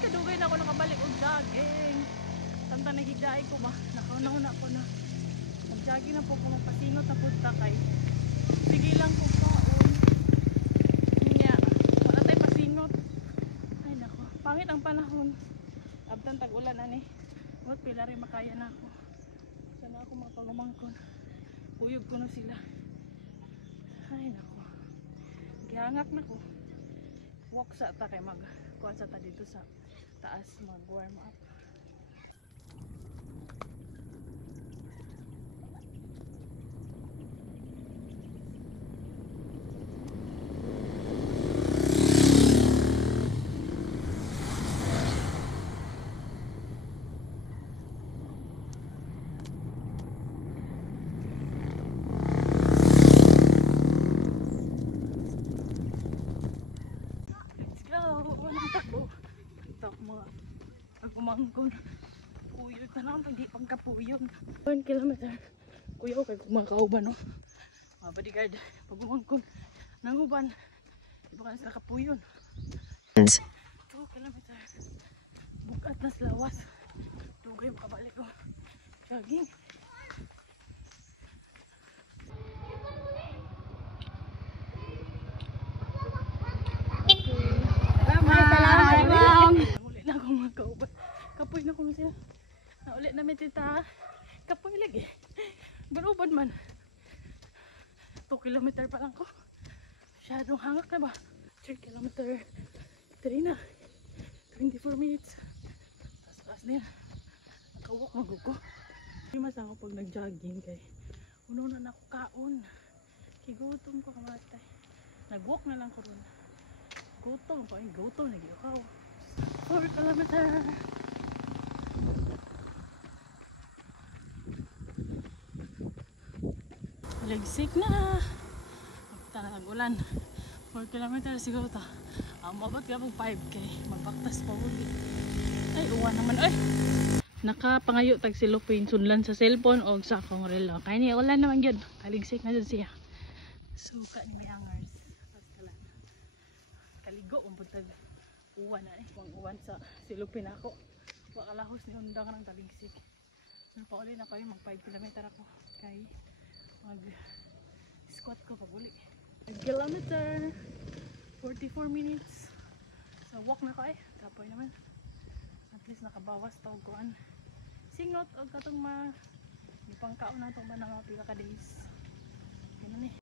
kadugay na ako nakabalik og jogging. Tanta nagigay ko ba? Nakauna ko na. Mag-jogging na po ko magpasingot na punta kay. Sige lang po kaon. Nya, wala tay pasingot. Ay nako, pangit ang panahon. Abtan tag-ulan ani. Wat pila rin makaya na ako. Sana ako mapagumangkon. Uyog ko na sila. Ay nako. Gihangak na ko. Walk sa ta kay magkuha sa ta dito sa taas mag warm up. Agumangkon puyo tanang pag di pagkapuyon 1 kilometer kuya kay kumakauban no mga bodyguard pagumangkon nanguban di ba ka sila kapuyon 2 kilometer bukat na lawas dugay makabalik ko jogging. Kapoy na kuno sila. Naulit namin tita. Kapoy lagi. Berubad man. 2 kilometer pa lang ko. Masyadong hangak na ba? 3 kilometer. 3 na. 24 minutes. Taas din. Nakawalk magugo. Hindi mas ako pag nag-jogging kay uno na nakukaon. Kigutom ko kamatay. Nag-walk na lang ko ron. Gutom pa. Gutom lagi ako. 4 kilometer. Lagsik na. Pagkita na nag-ulan. 4 kilometer siguro ta. Mabot ka pag 5k. Magbaktas pa ulit. Ay, uwan naman. Ay! Nakapangayo tag silupin. Sunlan sa cellphone o sa akong relo. Kaya niya ulan naman yun. Kaligsik na dyan siya. Suka ni may angers. Kaligo. Umputag uwan na eh. Kung uwan sa silupin ako. Pakalahos ni undang ka ng taligsik. Pero pauli na kayo. Mag 5 kilometer ako. Kaya mag squat ko pag uli 1 kilometer 44 minutes so walk na ko eh kapoy naman at least nakabawas to kuan singot o katong ipangkaon na itong ba na mga pila ka days yun na eh.